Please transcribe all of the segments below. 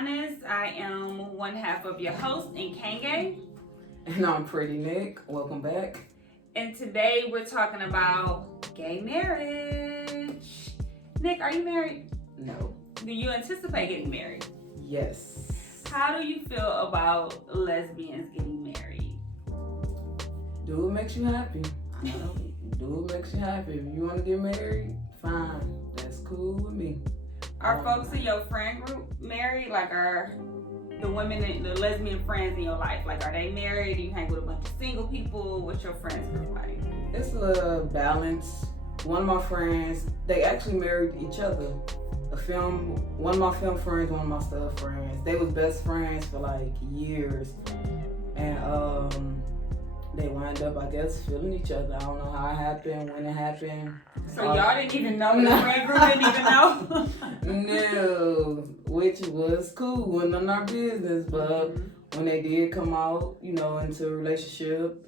Honest. I am one half of your host, Nkenge. And I'm Pretty Nick. Welcome back. And today we're talking about gay marriage. Nick, are you married? No. Do you anticipate getting married? Yes. How do you feel about lesbians getting married? Do what makes you happy. Do what makes you happy. If you want to get married, fine. That's cool with me. Are folks in your friend group married? Like, are the women, the lesbian friends in your life, like, are they married? Do you hang with a bunch of single people? What's your friends group like? It's a balance. One of my friends, they actually married each other. One of my film friends, one of my stud friends. They was best friends for like years. And they wind up, I guess, feeling each other. I don't know how it happened, when it happened. So y'all didn't even know? The friend group didn't even know? No, which was cool, wasn't none of our business, but when they did come out, into a relationship,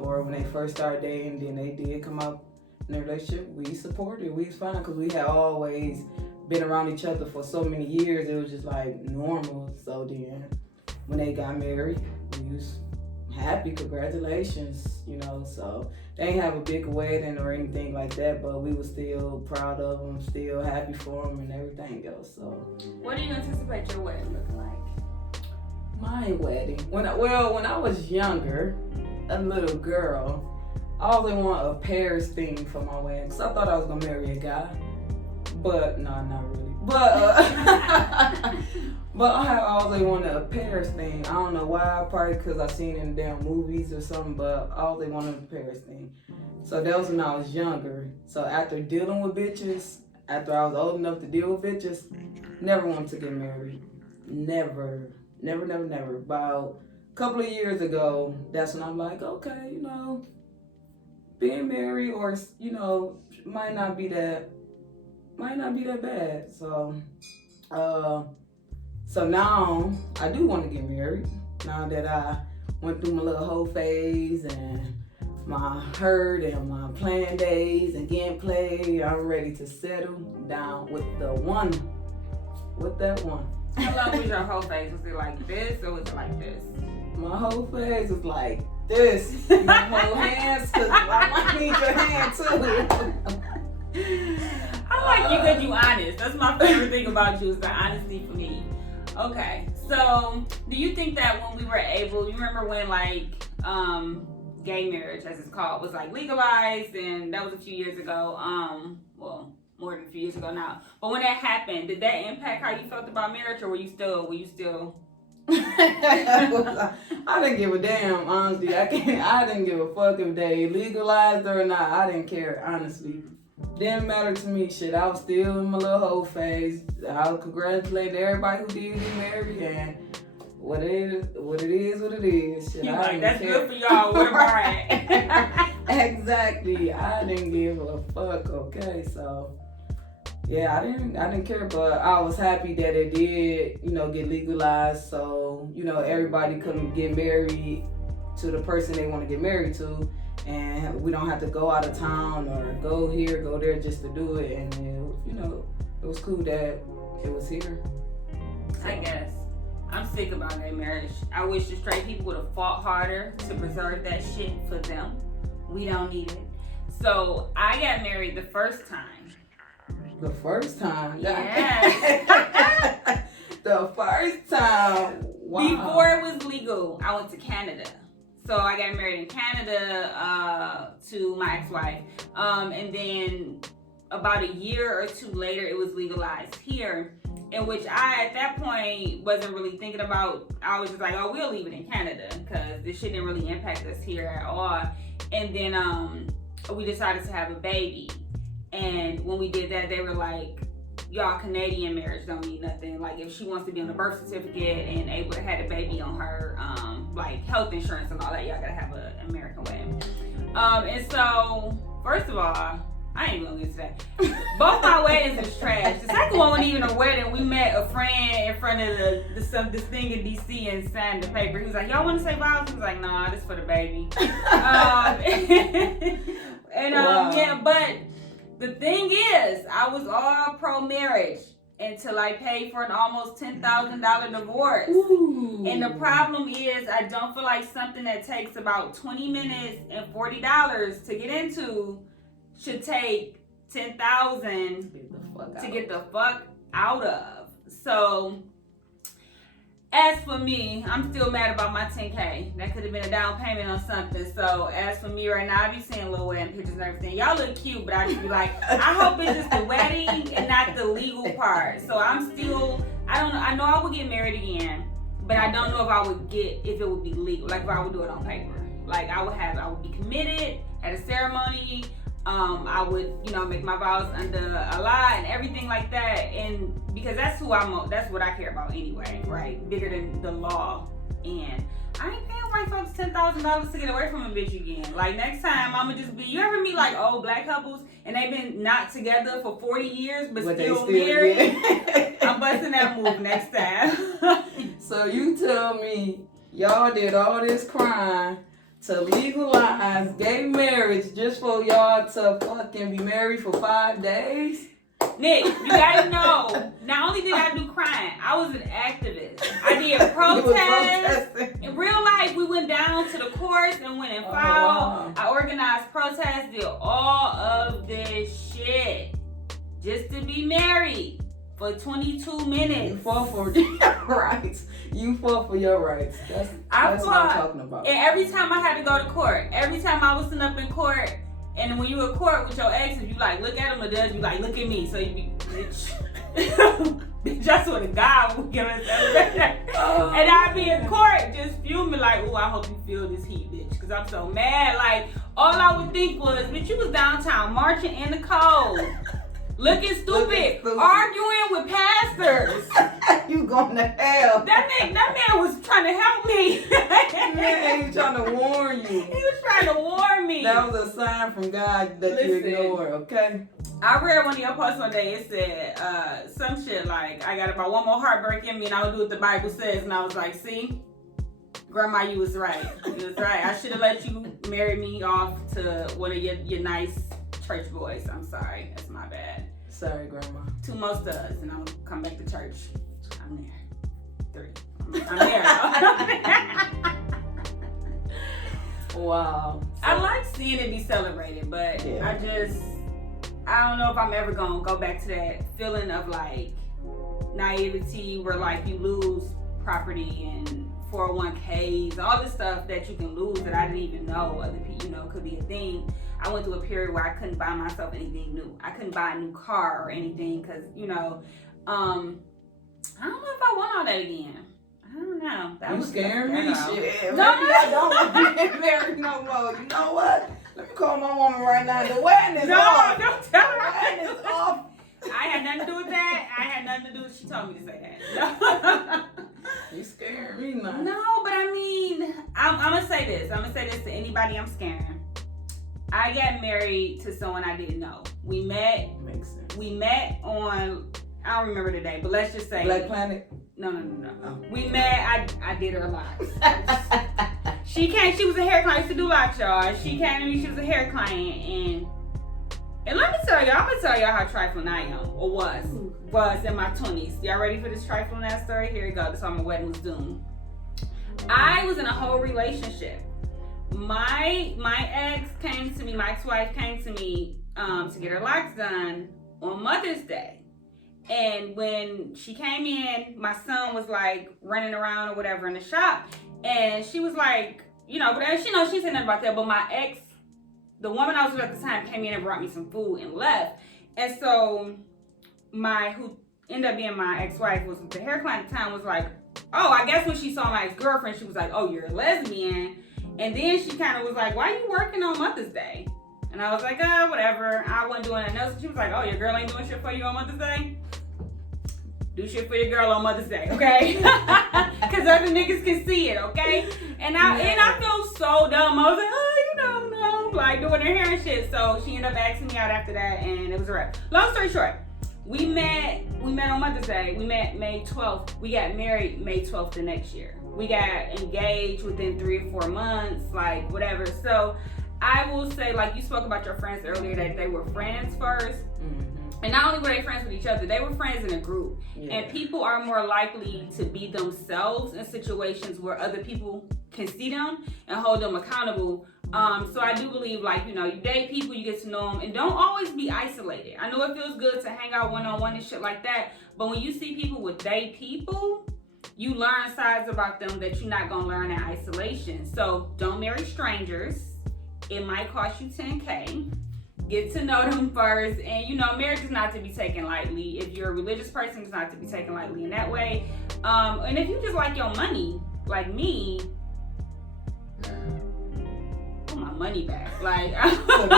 or when they first started dating, then they did come out in a relationship, we supported, we was fine, because we had always been around each other for so many years, it was just like normal. So then, when they got married, we was happy, congratulations, so they ain't have a big wedding or anything like that, but we were still proud of them, still happy for them and everything else. So what do you anticipate your wedding looking like? My wedding, when I was younger, a little girl, I always wanted a Paris theme for my wedding, because I thought I was gonna marry a guy, but no, not really. But I always wanted a Paris thing. I don't know why, probably because I seen it in damn movies or something, but I always wanted a Paris thing. So that was when I was younger. So after dealing with bitches, after I was old enough to deal with bitches, never wanted to get married. Never. About a couple of years ago, that's when I'm like, okay, being married or, might not be that bad. So now I do want to get married. Now that I went through my little whole phase and my hurt and my plan days and gameplay, I'm ready to settle down with that one. How long was your whole phase? Was it like this or was it like this? My whole phase was like this. You want to hold hands? Because I might need your hand too. I like you because you honest. That's my favorite thing about you is the honesty for me. Okay, so do you think that when we were able, you remember when gay marriage, as it's called, was like legalized, and that was a few years ago, well, more than a few years ago now. But when that happened, did that impact how you felt about marriage, or were you still? I didn't give a damn, honestly. I didn't give a fuck if they legalized or not. I didn't care, honestly. Didn't matter to me, shit. I was still in my little whole phase. I was congratulating everybody who did get married, and what it is. Shit, you like, that's good for y'all. What about it? Exactly. I didn't give a fuck. Okay, so yeah, I didn't care, but I was happy that it did, get legalized. So everybody couldn't get married to the person they want to get married to. And we don't have to go out of town or go here, go there just to do it. And it was cool that it was here. So. I guess. I'm sick about gay marriage. I wish the straight people would have fought harder to preserve that shit for them. We don't need it. So I got married the first time. The first time? Yes. The first time. Wow. Before it was legal, I went to Canada. So I got married in Canada to my ex-wife. And then about a year or two later, it was legalized here, in which I, at that point, wasn't really thinking about. I was just like, oh, we'll leave it in Canada because this shit didn't really impact us here at all. And then we decided to have a baby. And when we did that, they were like, y'all, Canadian marriage don't mean nothing. Like, if she wants to be on the birth certificate and able to have a baby on her, like health insurance and all that, y'all gotta have an American wedding. And so, first of all, I ain't gonna get into that. Both my weddings was trash. The second one wasn't even a wedding. We met a friend in front of this thing in DC and signed the paper. He was like, y'all want to say vows? He was like, nah, this for the baby. Wow. Yeah, but the thing is, I was all pro marriage. until I paid for an almost $10,000 divorce. Ooh. And the problem is, I don't feel like something that takes about 20 minutes and $40 to get into should take $10,000 to get the fuck out of. So, as for me, I'm still mad about my $10K. That could have been a down payment on something. So, as for me right now, I be seeing little wedding pictures and everything. Y'all look cute, but I just be like, I hope it's just the wedding and not the legal part. So, I'm still, I don't know. I know I would get married again, but I don't know if it would be legal. Like, if I would do it on paper. Like, I would be committed at a ceremony. I would, make my vows under Allah and everything like that, and because that's what I care about anyway, right? Bigger than the law, and I ain't paying white folks $10,000 to get away from a bitch again. Like, next time, I'ma just be, you ever meet like old black couples and they've been not together for 40 years but still married? I'm busting that move next time. So you tell me y'all did all this crime to legalize gay marriage just for y'all to fucking be married for 5 days? Nick, you gotta know, not only did I do crime, I was an activist. I did protests. In real life, we went down to the courts and went and filed. Wow. I organized protests, did all of this shit just to be married for 22 minutes. You fought for your rights. You fought for your rights. That's what I'm talking about. And every time I had to go to court, every time I was sitting up in court, and when you in court with your exes, you like look at them, or does you like look at me? So you be, bitch. Bitch, I swear to God, we'll give us that. And I'd be in court just fuming like, oh, I hope you feel this heat, bitch, because I'm so mad. Like, all I would think was, bitch, you was downtown marching in the cold. Looking stupid, arguing with pastors. You going to hell. That man was trying to help me. Yeah, he was trying to warn you. He was trying to warn me. That was a sign from God that you ignored, okay? I read one of your posts one day. It said some shit like, I got about one more heartbreak in me and I will do what the Bible says. And I was like, see? Grandma, you was right. You was right. I should have let you marry me off to one of your nice church boys. I'm sorry. That's my bad. Sorry, Grandma. 2 more studs, and I'll come back to church. I'm there. 3. I'm there. Wow. So, I like seeing it be celebrated, but I don't know if I'm ever gonna go back to that feeling of like naivety where like you lose property and 401ks, all this stuff that you can lose that I didn't even know other people, could be a thing. I went through a period where I couldn't buy myself anything new. I couldn't buy a new car or anything because, I don't know if I want all that again. I don't know. That was scaring me. Shit. No, I don't want to get married no more. You know what? Let me call my woman right now. The wedding is off. No, don't tell her. The wedding is off. I had nothing to do with that. I had nothing to do with she told me to say that. You scaring me now. No, but I mean, I'm going to say this. I'm going to say this to anybody I'm scaring. I got married to someone I didn't know. We met. Makes sense. We met on, I don't remember the day, but let's just say. Black Planet? No. Oh. We met, I did her locks. She was a hair client. I used to do locks, y'all. She came to me, she was a hair client. And let me tell y'all, I'm going to tell y'all how trifling I am, or was in my 20s. Y'all ready for this trifling ass story? Here we go. This is how my wedding was doomed. I was in a whole relationship. My ex-wife came to me to get her locks done on Mother's Day. And when she came in, my son was like running around or whatever in the shop. And she was like, but she knows she said nothing about that. But my ex, the woman I was with at the time, came in and brought me some food and left. And so who ended up being my ex-wife was the hair client at the time was like, oh, I guess when she saw my ex-girlfriend, she was like, oh, you're a lesbian. And then she kind of was like, why are you working on Mother's Day? And I was like, whatever. I wasn't doing anything else. She was like, oh, your girl ain't doing shit for you on Mother's Day? Do shit for your girl on Mother's Day, okay? Because other niggas can see it, okay? And I feel so dumb. I was like, no, like doing her hair and shit. So she ended up asking me out after that, and it was a wrap. Long story short, we met on Mother's Day. We met May 12th. We got married May 12th the next year. We got engaged within 3 or 4 months, like whatever. So I will say, like you spoke about your friends earlier, that they were friends first. Mm-hmm. And not only were they friends with each other, they were friends in a group. Yeah. And people are more likely to be themselves in situations where other people can see them and hold them accountable. So I do believe, like, you know, you date people, you get to know them, and don't always be isolated. I know it feels good to hang out one-on-one and shit like that, but when you see people with date people, you learn sides about them that you're not gonna learn in isolation. So don't marry strangers. It might cost you $10K. Get to know them first, and you know, marriage is not to be taken lightly. If you're a religious person, it's not to be taken lightly in that way. And if you just like your money, like me, put my money back. Like, So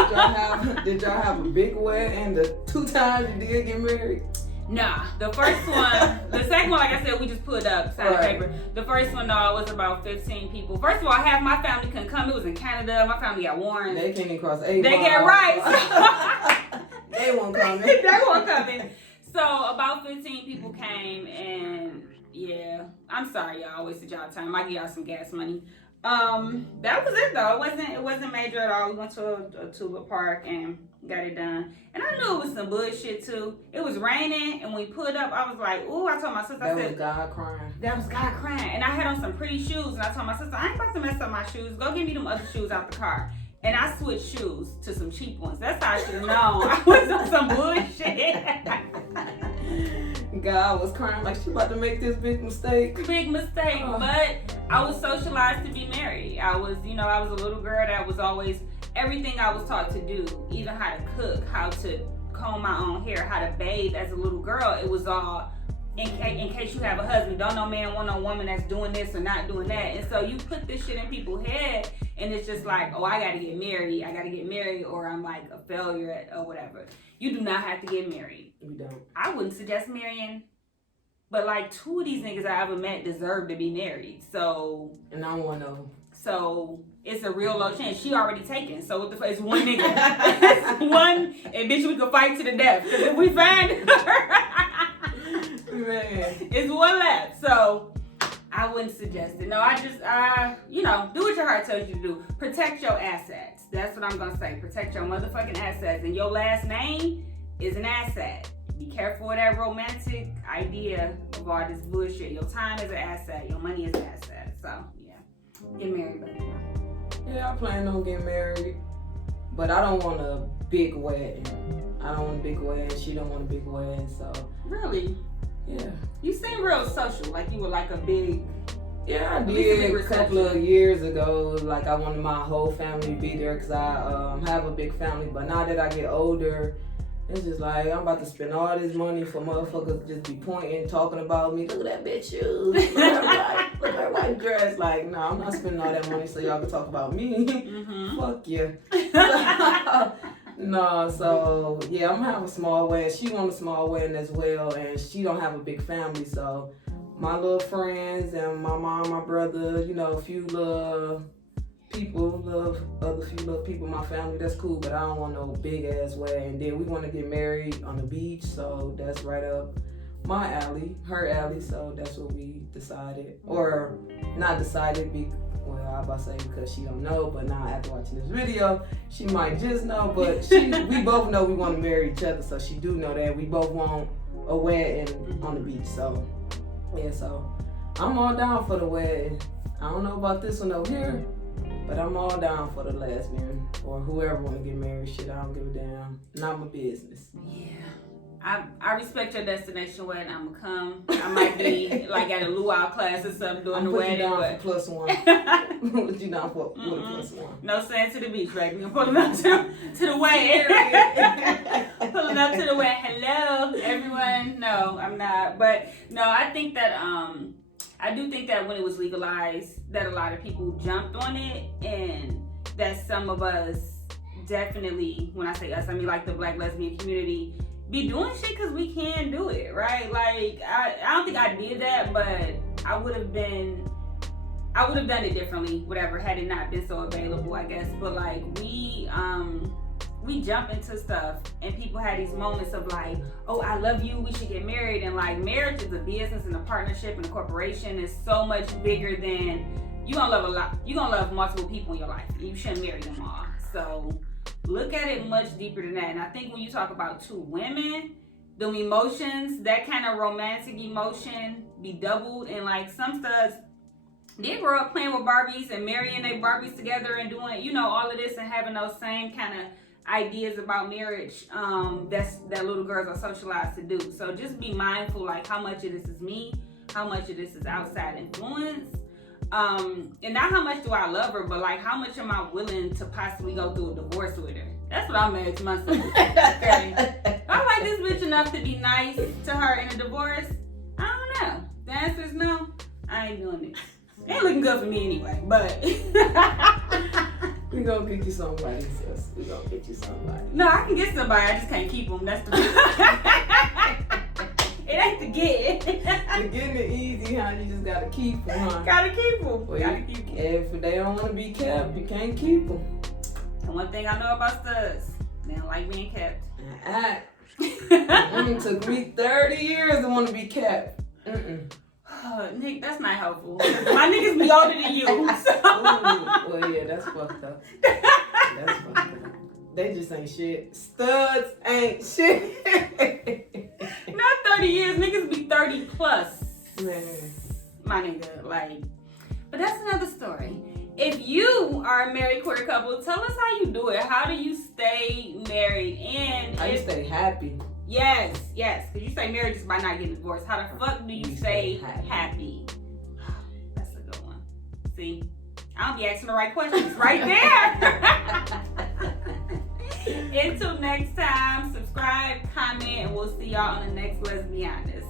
did y'all have a big wedding the 2 times you did get married? Nah, the first one, the second one, like I said, we just put up side paper. The first one, no, it was about 15 people. First of all, half my family couldn't come. It was in Canada. My family got warned. They can't even cross 8 They miles. get right. They won't come in. They weren't coming. So about 15 people came, and yeah, I'm sorry, y'all. I wasted y'all time. I give y'all some gas money. That was it though. It wasn't major at all. We went to a tulip park and got it done. And I knew it was some bullshit too. It was raining, and when we pulled up, I was like, ooh, I told my sister, That was God crying. that was God crying. And I had on some pretty shoes, and I told my sister, I ain't about to mess up my shoes. Go get me them other shoes out the car. And I switched shoes to some cheap ones. That's how I should have known. I was on some bullshit. God was crying like she about to make this big mistake. Big mistake, but I was socialized to be married. I was a little girl that was always, everything I was taught to do, even how to cook, how to comb my own hair, how to bathe as a little girl. It was all in case you have a husband. Don't no man want no woman that's doing this or not doing that. And so you put this shit in people's head, and it's just like, oh, I gotta get married, or I'm like a failure or whatever. You do not have to get married. We don't. I wouldn't suggest marrying, but like 2 of these niggas I ever met deserve to be married. So, And I'm one of them. so it's a real low chance. She already taken. So what the fuck? It's one nigga. It's one, and bitch, we could fight to the death. Because if we find her, Man. it's one left. So I wouldn't suggest it. No, I just, do what your heart tells you to do. Protect your assets. That's what I'm going to say. Protect your motherfucking assets. And your last name is an asset. Be careful with that romantic idea of all this bullshit. Your time is an asset. Your money is an asset. So, yeah. Get married, buddy. Yeah, I plan on getting married, but I don't want a big wedding. I don't want a big wedding. She don't want a big wedding, so. Really? Yeah. You seem real social. Like you were like a big... Yeah, I At least a big did a couple reception. of years ago. Like I wanted my whole family to be there because I have a big family. But now that I get older, it's just like I'm about to spend all this money for motherfuckers to just be pointing, talking about me. Look at that bitch shoes. Look at her white dress. Like, no, I'm not spending all that money so y'all can talk about me. Mm-hmm. Fuck you. No, so yeah, I'm gonna have a small wedding. She wants a small wedding as well, and she don't have a big family, so my little friends and my mom, my brother, a few little people, few little people in my family, that's cool, but I don't want no big ass wedding. And then we want to get married on the beach, so that's right up my alley, her alley, so that's what we decided. Or not decided, well, I was about to say because she don't know, but now after watching this video, she might just know, but we both know we want to marry each other, so she do know that. We both want a wedding on the beach, so yeah, so I'm all down for the wedding. I don't know about this one over here, but I'm all down for the lesbian or whoever want to get married. Shit, I don't give a damn. Not my business. Yeah. I respect your destination wedding. I'm gonna come. I might be like at a luau class or something doing I'm the putting you wedding. down for +1. What you down for? With a +1. No sand to the beach, baby. I'm pulling up to the wedding. Pulling up to the wedding. Hello, everyone. No, I'm not. But no, I think that I do think that when it was legalized, that a lot of people jumped on it, and that some of us definitely, when I say us, I mean like the Black lesbian community, be doing shit because we can do it, right? Like I don't think I did that, but I would have done it differently, whatever, had it not been so available, I guess. But like we jump into stuff, and people had these moments of like, oh, I love you, we should get married. And like, marriage is a business and a partnership and a corporation. Is so much bigger than, you're gonna love multiple people in your life, and you shouldn't marry them all. So look at it much deeper than that. And I think when you talk about two women, the emotions, that kind of romantic emotion be doubled. And like some studs, they grow up playing with Barbies and marrying their Barbies together and doing, you know, all of this and having those same kind of ideas about marriage that little girls are socialized to do. So just be mindful, like how much of this is me, how much of this is outside influence, and not how much do I love her, but like how much am I willing to possibly go through a divorce with her. That's what I'm married to myself. Okay. I like this bitch enough to be nice to her in a divorce. I don't know. The answer is no. I ain't doing it. Ain't looking good for me anyway, but we gonna get you somebody, sis. We gonna get you somebody. No, I can get somebody. I just can't keep them. That's the it ain't to get. To getting it easy, huh? You just gotta keep them, huh? Gotta keep them. Well, gotta keep them. If they don't want to be kept, you can't keep them. And one thing I know about studs, they don't like being kept. It took me 30 years to want to be kept. Nick, that's not helpful. My niggas be older than you. So. Ooh, well, yeah, that's fucked up. That's fucked up. They just ain't shit. Studs ain't shit. Not 30 years. Niggas be 30 plus. Man. My nigga, like. But that's another story. If you are a married queer couple, tell us how you do it. How do you stay married? And how you stay happy? Yes. Because you stay married just by not getting divorced. How the fuck do you stay happy? That's a good one. See? I don't be asking the right questions right there. Until next time, subscribe, comment, and we'll see y'all on the next Let's Be Honest.